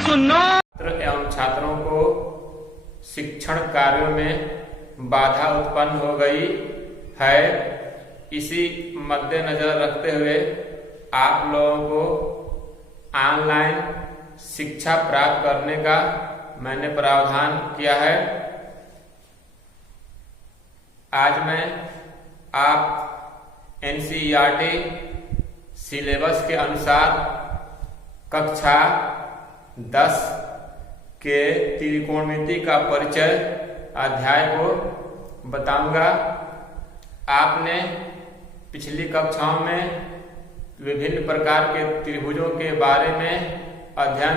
छात्र एवं छात्रों को शिक्षण कार्यों में बाधा उत्पन्न हो गई है। इसी मद्देनजर रखते हुए आप लोगों को ऑनलाइन शिक्षा प्राप्त करने का मैंने प्रावधान किया है। आज मैं आप एनसीईआरटी सिलेबस के अनुसार कक्षा 10 के त्रिकोणमिति का परिचय अध्याय को बताऊंगा। आपने पिछली कक्षाओं में विभिन्न प्रकार के त्रिभुजों के बारे में अध्ययन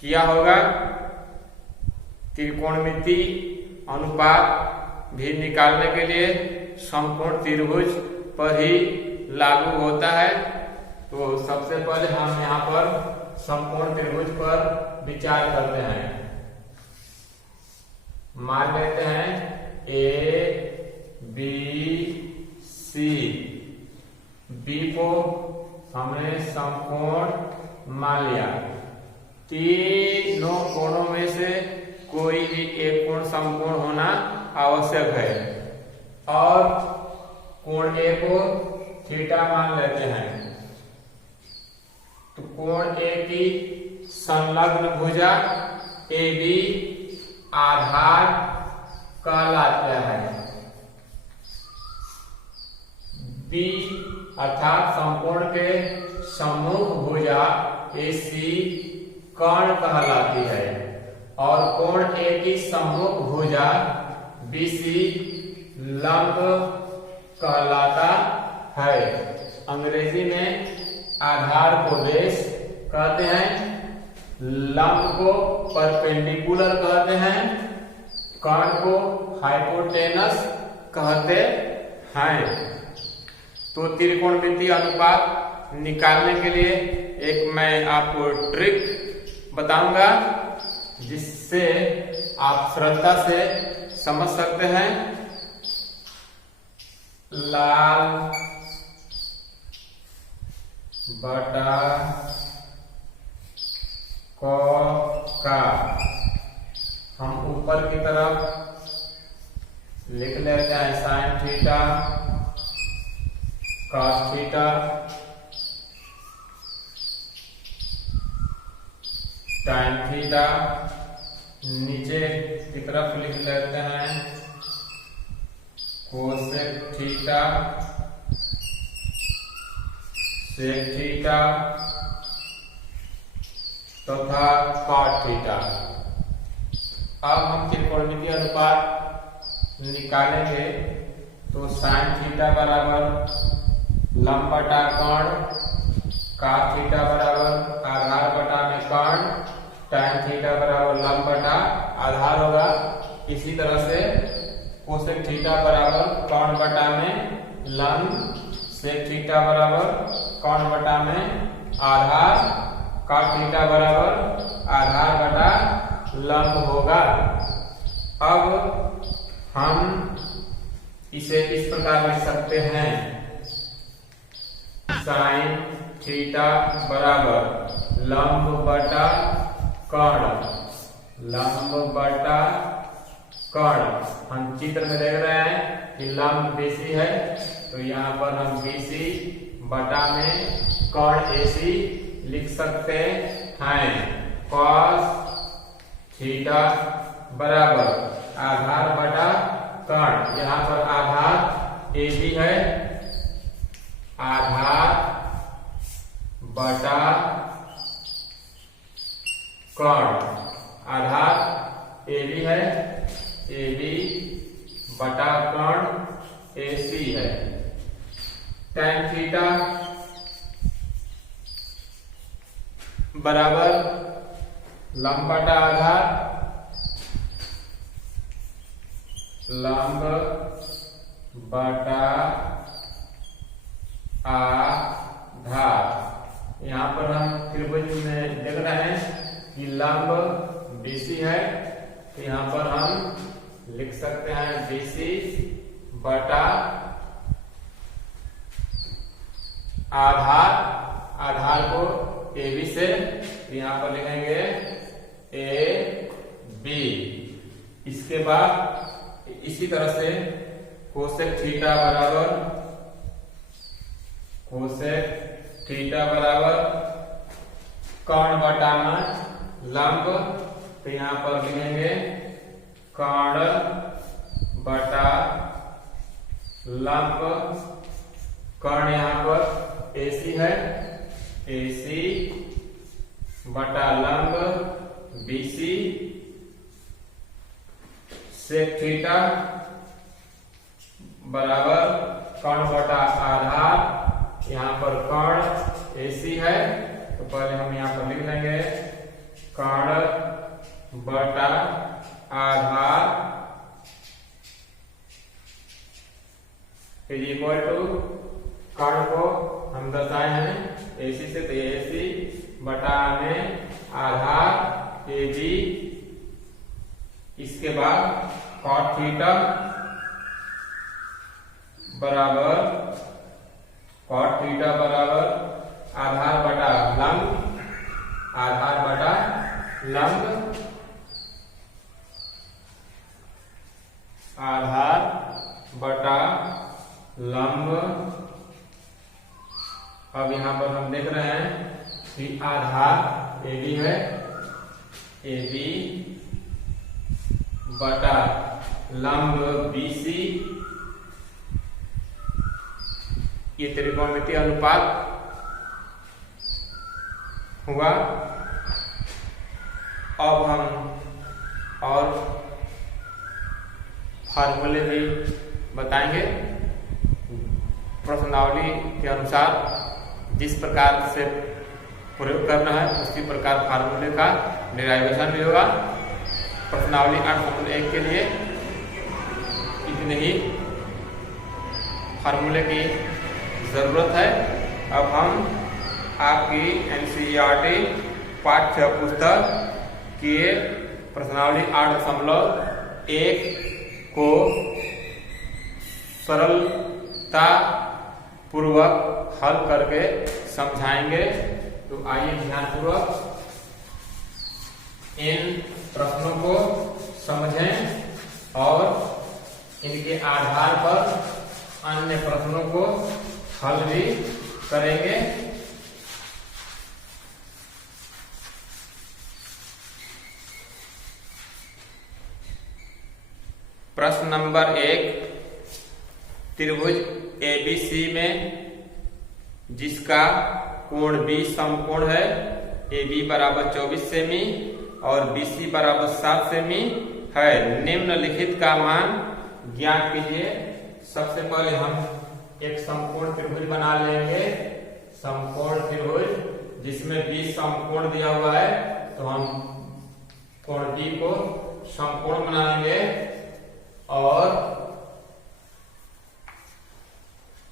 किया होगा। त्रिकोणमिति अनुपात भी निकालने के लिए समकोण त्रिभुज पर ही लागू होता है। तो सबसे पहले हम यहाँ पर समकोण त्रिभुज पर विचार करते हैं। मान लेते हैं ए बी सी। बी को हमने समकोण मान लिया। तीनों कोणों में से कोई भी एक कोण समकोण होना आवश्यक है और कोण ए को थीटा मान लेते हैं। तो कोण ए की संलग्न भुजा ए बी आधार कहलाता है। बी अर्थात समकोण के सम्मुख भुजा ए सी कर्ण कहलाती है और कोण ए की सम्मुख भुजा बी सी लंब कहलाता है। अंग्रेजी में आधार को बेस कहते हैं, लंब को परपेंडिकुलर कहते हैं, कर्ण को हाइपोटेनस कहते हैं। तो त्रिकोणमिति अनुपात निकालने के लिए एक मैं आपको ट्रिक बताऊंगा जिससे आप सरलता से समझ सकते हैं। लाल बटा का हम ऊपर की तरफ लिख लेते हैं साइन थीटा कॉस थीटा टाइन थीटा। नीचे की तरफ लिख लेते हैं कोसेक थीटा सेक थीटा तथा कॉट थीटा। अब हम त्रिकोणमिति अनुपात निकालेंगे तो साइन थीटा बराबर लंब बटा कर्ण, कॉस थीटा बराबर आधार बटा में कर्ण, टाइन थीटा बराबर लंब बटा आधार होगा। इसी तरह से कोसेक थीटा बराबर कर्ण बटा में लंब, सेक थीटा बराबर कर्ण बटा में आधार, कॉट थीटा बराबर आधार बटा लंब होगा। अब हम इसे इस प्रकार लिख सकते हैं साइन थीटा बराबर लंब बटा कर्ण, लंब बटा कर्ण। हम चित्र में देख रहे हैं कि लंब बीसी है तो यहाँ पर हम बीसी बटा में कर्ण एसी लिख सकते हैं। कॉस थीटा बराबर आधार बटा कर्ण, यहाँ पर आधार ए बी है, आधार बटा कर्ण, आधार ए बी है, ए बी बटा कर्ण ए सी है। tan थीटा बराबर लंब बटा आधार, लंब बटा आधार। यहाँ पर हम त्रिभुज में देख रहे हैं कि लंब बीसी है तो यहाँ पर हम लिख सकते हैं बीसी बटा आधार, आधार को ए बी से, यहाँ पर लिखेंगे ए बी। इसके बाद इसी तरह से कोसेक थीटा बराबर कर्ण बटा लंब, तो यहाँ पर लिखेंगे कर्ण बटा लंब। कर्ण यहाँ पर AC है, AC बटा लंब BC सेक थीटा बराबर कर्ण बटा आधार। यहाँ पर कर्ण AC है, तो पहले हम यहाँ पर लिख लेंगे कर्ण बटा आधार इज इक्वल टू, कर्ण को हम दर्शाए हैं AC से, तो AC बटा में आधार AB। इसके बाद कॉट थीटा बराबर आधार बटा लंब, आधार बटा लंब, आधार बटा लंब। अब यहाँ पर हम देख रहे हैं कि आधार AB है, AB बटा लंब BC, ये त्रिकोणमितीय अनुपात हुआ। अब हम और फार्मूले भी बताएंगे। प्रश्नावली के अनुसार जिस प्रकार से प्रयोग करना है उसी प्रकार फार्मूले का डेरिवेशन भी होगा। प्रश्नावली 8.1 के लिए इतने ही फार्मूले की जरूरत है। अब हम आपकी NCERT पाठ्य पुस्तक की प्रश्नावली 8.1 को सरलता पूर्वक हल करके समझाएंगे। तो आइए ध्यानपूर्वक इन प्रश्नों को समझें और इनके आधार पर अन्य प्रश्नों को हल भी करेंगे। प्रश्न नंबर 1, त्रिभुज ABC में जिसका कोण B समकोण है, AB बराबर 24 सेमी और BC बराबर 7 सेमी है, निम्नलिखित का मान ज्ञात कीजिए। सबसे पहले हम एक समकोण त्रिभुज बना लेंगे। समकोण त्रिभुज जिसमें B समकोण दिया हुआ है, तो हम कोण B को समकोण बनाएंगे और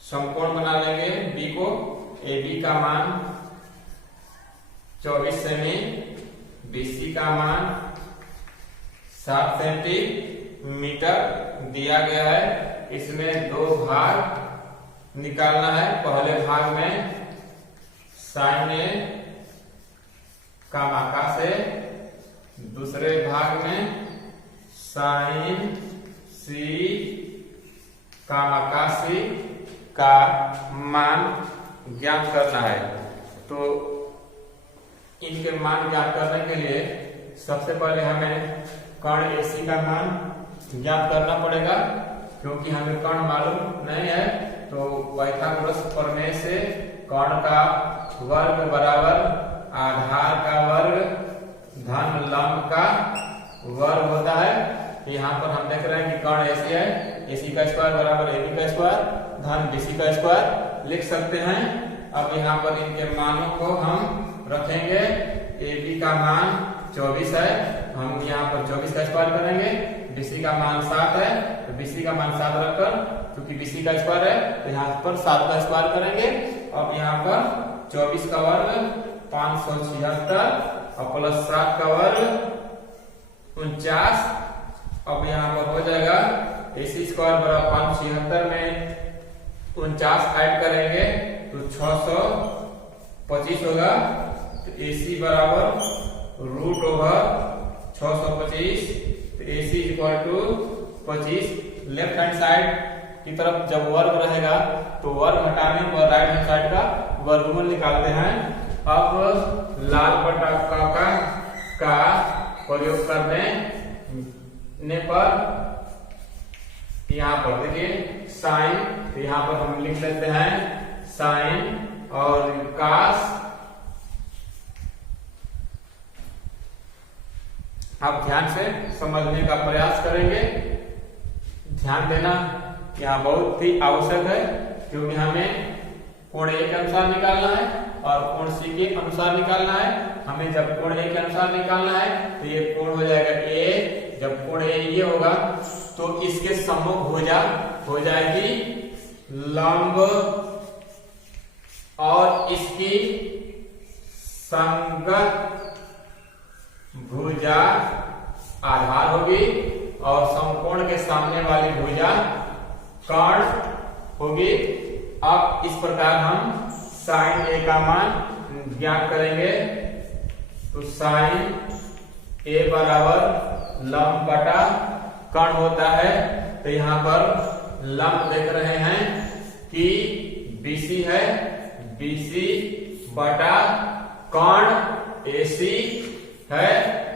समकोण बना लेंगे B को। AB का मान 24 सेमी, BC का मान 7 सेंटीमीटर दिया गया है। इसमें दो भाग निकालना है। पहले भाग में साइन A कामा से, दूसरे भाग में साइन C कामा C का मान ज्ञात करना है। तो इनके मान ज्ञात करने के लिए सबसे पहले हमें कर्ण AC का मान ज्ञात करना पड़ेगा, क्योंकि हमें कर्ण मालूम नहीं है। तो पाइथागोरस प्रमेय से कर्ण का वर्ग बराबर आधार का वर्ग धन लंब का वर्ग होता है। यहाँ पर हम देख रहे हैं कि कर्ण AC है, AC का स्क्वायर बराबर AB का स्क्वायर धन BC का स्क्वायर लिख सकते हैं। अब यहाँ पर इनके मानों को हम रखेंगे। AB का मान 24 है, हम यहाँ पर 24 का स्क्वायर करेंगे। BC का मान 7 है, तो BC का मान 7 रखकर, क्योंकि BC का स्क्वायर है तो यहाँ पर 7 का स्क्वायर करेंगे। अब यहाँ पर 24 का वर्ग 576 और प्लस 7 का वर्ग 49। अब यहाँ पर हो जाएगा AC स्क्वायर बराबर 576 में 49 ऐड करेंगे तो 625 होगा। AC बराबर रूट ओवर 625, तो AC equal to 25। Left hand side की तरफ जब वर्ग रहेगा तो वर्ग हटाने पर राइट हैंड साइड का वर्गमूल निकालते हैं। अब लाल बटा का प्रयोग करने पर यहाँ पर देखिए साइन, तो यहाँ पर हम लिख लेते हैं साइन और कास। आप ध्यान से समझने का प्रयास करेंगे। ध्यान देना यहाँ बहुत ही आवश्यक है, क्योंकि हमें कोण ए के अनुसार निकालना है और कोण सी के अनुसार निकालना है। हमें जब कोण ए के अनुसार निकालना है तो ये कोण हो जाएगा ए। जब कोण ए ये होगा तो इसके सम्मुख भुजा हो जाएगी लंब और इसकी संगत भुजा आधार होगी और समकोण के सामने वाली भुजा कर्ण होगी। अब इस प्रकार हम साइन ए का मान ज्ञात करेंगे। तो साइन ए बराबर लंब बटा कर्ण होता है। तो यहाँ पर लंब देख रहे हैं कि BC है, BC बटा कर्ण AC है।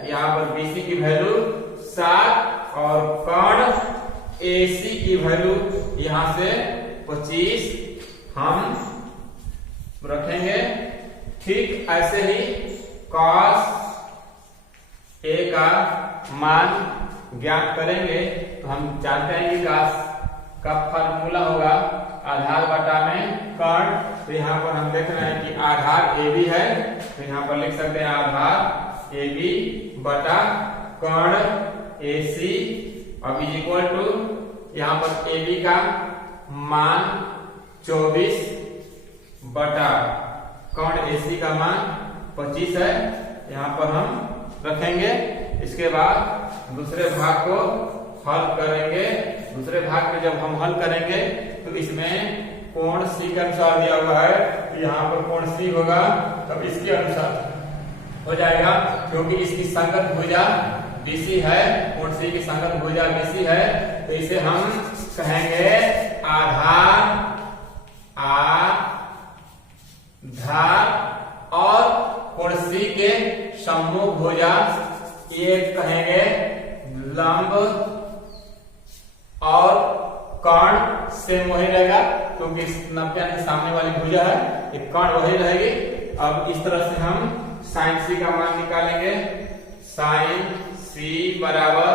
यहाँ पर BC की वैल्यू 7 और कर्ण AC की वैल्यू यहाँ से 25 हम रखेंगे। ठीक ऐसे ही cos A का मान ज्ञात करेंगे। तो हम जानते हैं कि cos का फॉर्मूला होगा आधार बटा में कर्ण। तो यहाँ पर हम देख रहे हैं कि आधार AB है, तो यहाँ पर लिख सकते हैं आधार AB बटा कर्ण AC। अब इज इक्वल टू यहाँ पर AB का मान 24 बटा कर्ण AC का मान 25 है, यहाँ पर हम रखेंगे। इसके बाद दूसरे भाग को हल करेंगे। दूसरे भाग में जब हम हल करेंगे तो इसमें कोण C के अनुसार दिया हुआ है, तो यहाँ पर कोण C होगा तब इसके अनुसार हो जाएगा, क्योंकि इसकी संगत भुजा BC है, कोण C की संगत भुजा BC है। तो इसे हम कहेंगे आधार और कोण C के सम्मुख भुजा ये कहेंगे लंब और कर्ण सेम वही रहेगा, क्योंकि 90 के सामने वाली भुजा है, एक कर्ण वही रहेगी। अब इस तरह से हम साइन C का मान निकालेंगे। साइन C बराबर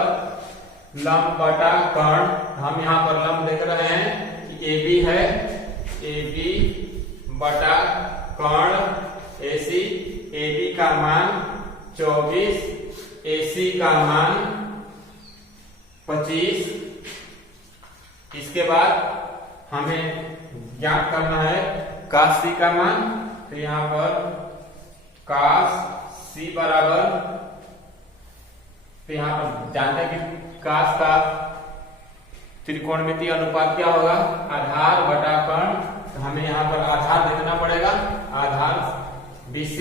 लंब बटा कर्ण। हम यहाँ पर लंब देख रहे हैं कि AB है, AB बटा कर्ण AC। AB का मान 24, AC का मान 25। इसके बाद हमें ज्ञात करना है cos C का मान। तो यहाँ पर cos C बराबर, तो यहाँ पर जानते हैं कि cos का त्रिकोणमितीय अनुपात क्या होगा, आधार बटा कर्ण। तो हमें यहाँ पर आधार देखना पड़ेगा, आधार BC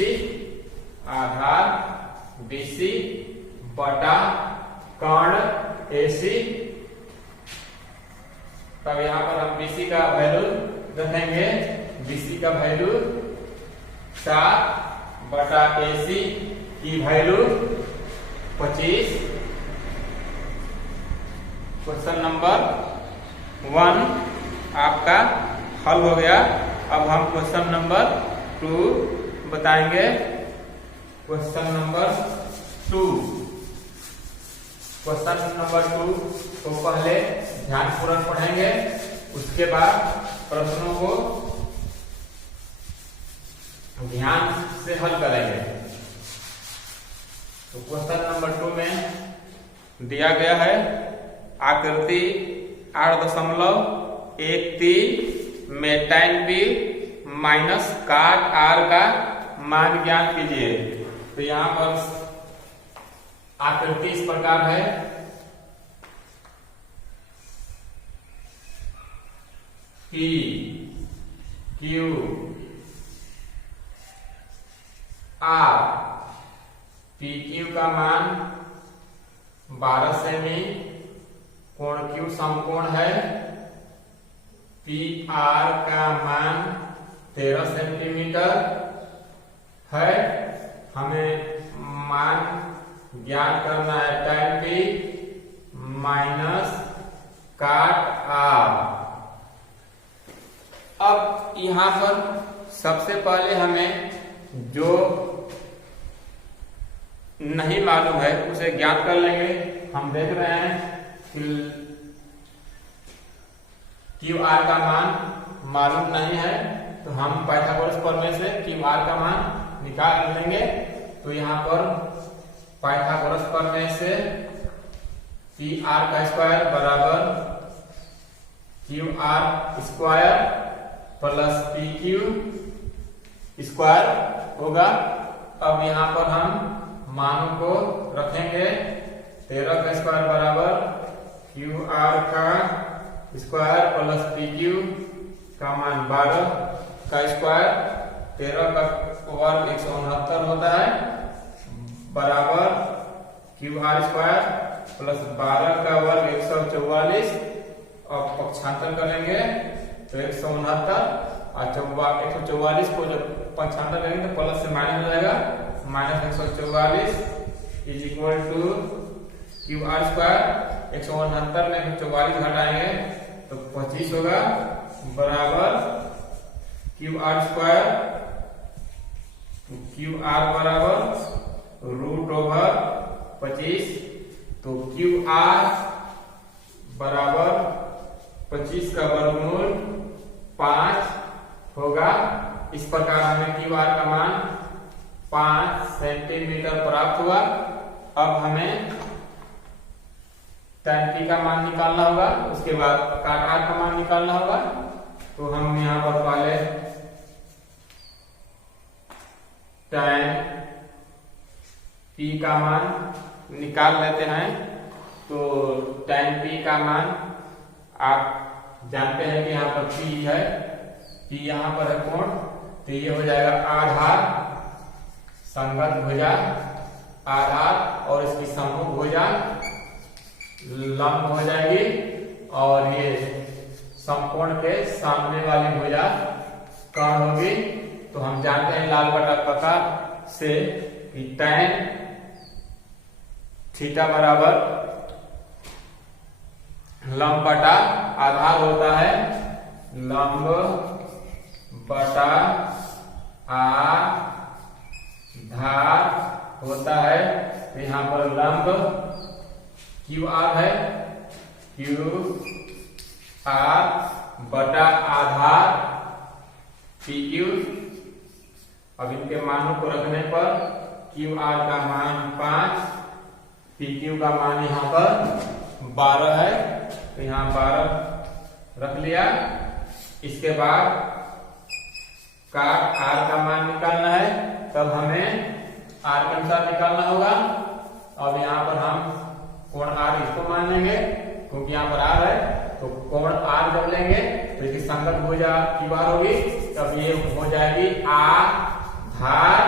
बटा कर्ण AC। तब यहाँ पर हम BC का वैल्यू रखेंगे। BC का वैल्यू 7 बटा AC की वैल्यू 25। क्वेश्चन नंबर 1 आपका हल हो गया। अब हम क्वेश्चन नंबर 2 बताएंगे। क्वेश्चन नंबर 2 को पहले ध्यानपूर्वक पढ़ेंगे, उसके बाद प्रश्नों को ध्यान से हल करेंगे। तो क्वेश्चन नंबर 2 में दिया गया है आकृति 8.13 में tan B minus cot R का मान ज्ञात कीजिए। तो यहाँ पर आकृति इस प्रकार है कि Q आर पी क्यू का मान 12 सेमी, कोण क्यू समकोण है, पी आर का मान 13 सेंटीमीटर है। हमें मान ज्ञात करना है tan पी माइनस काट आर। अब यहां पर सबसे पहले हमें जो नहीं मालूम है उसे ज्ञात कर लेंगे। हम देख रहे हैं कि क्यू आर का मान मालूम नहीं है, तो हम पाइथागोरस प्रमेय से क्यू आर का मान निकाल लेंगे। तो यहाँ पर पाइथागोरस प्रमेय से पी आर का स्क्वायर बराबर Q R square plus P Q square होगा। अब यहाँ पर हम मानों को रखेंगे। 13 का स्क्वायर बराबर क्यू आर का स्क्वायर प्लस पी क्यू का मान 12 का स्क्वायर, 13 का वर्ग 169 होता है, बराबर क्यू आर स्क्वायर प्लस 12 का वर्ग 144। अब पक्षांतर करेंगे तो 169 और 144 को जब पक्षांतर करेंगे तो प्लस से माइनस हो जाएगा, minus 144 is equal to Q R square. 169 में 44 घटाएंगे तो 25 होगा, बराबर Q R square, Q R बराबर √25। तो क्यू आर बराबर 25 का वर्गमूल 5 होगा। इस प्रकार हमें क्यू आर का मान 5 सेंटीमीटर प्राप्त हुआ। अब हमें tan p का मान निकालना होगा, उसके बाद काट आर का मान निकालना होगा। तो हम यहाँ पर पहले tan p का मान निकाल लेते हैं। तो tan p का मान आप जानते हैं कि यहाँ पर p है, p यहाँ पर है कोण, तो ये हो जाएगा आधार संगत भुजा, आधार और इसकी सम्मुख भुजा लंब हो जाएगी, और ये समकोण के सामने वाली भुजा कर्ण होगी। तो हम जानते हैं लाल बटा कका से कि tan थीटा बराबर लंब बटा आधार होता है, लंब बटा आधार होता है। तो यहाँ पर लंब क्यू आर है, क्यू आर बटा आधार पी क्यू। अब इनके मानों को रखने पर क्यू आर का मान 5, पी क्यू का मान यहाँ पर 12 है, तो यहाँ 12 रख लिया। इसके बाद काट आर का मान निकालना है, तब हमें आर के अनुसार निकालना होगा। अब यहाँ पर हम कोण आर इसको मान लेंगे, क्योंकि यहाँ पर आर है, तो कोण आर जब लेंगे तो इसकी संगत भुजा क्यू आर होगी, तब ये हो जाएगी आधार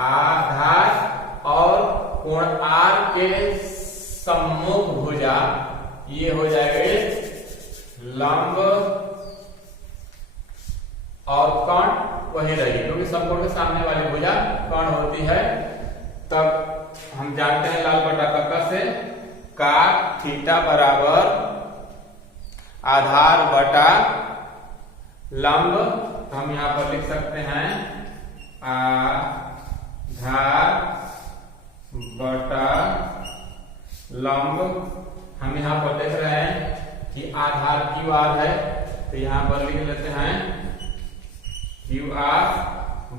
आधार, और कोण आर के सम्मुख भुजा ये हो जाएगा लंब, और कर्ण वही रहेगी क्योंकि समकोण के सामने वाली भुजा कर्ण होती है। तब हम जानते हैं लाल बटा कक्का से काट थीटा बराबर आधार बटा लंब। हम यहाँ पर लिख सकते हैं आधार बटा लंब। हम यहाँ पर देख रहे हैं कि आधार क्यू आर है, तो यहाँ पर लिख लेते हैं क्यू आर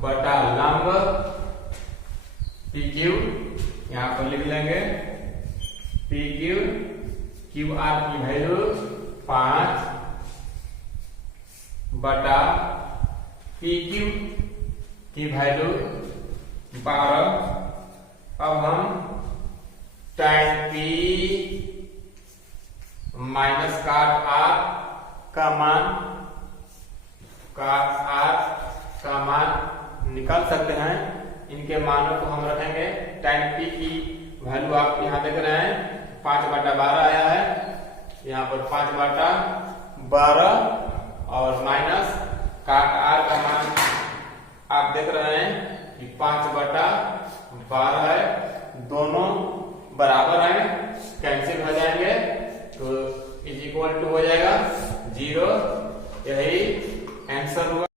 बटा लंब पी क्यू, यहाँ पर लिख लेंगे पी क्यू, क्यू आर की वैल्यू 5 बटा पी क्यू की वैल्यू 12। अब हम tan p माइनस काट आर का मान निकाल सकते हैं। इनके मानों को हम रखेंगे। tan p की वैल्यू आप यहाँ देख रहे हैं 5/12 आया है, यहाँ पर 5/12 और माइनस काट r का मान आप देख रहे हैं कि 5/12 है, दोनों बराबर है, कैंसिल हो जाएंगे तो इज इक्वल टू हो जाएगा 0। यही आंसर हुआ।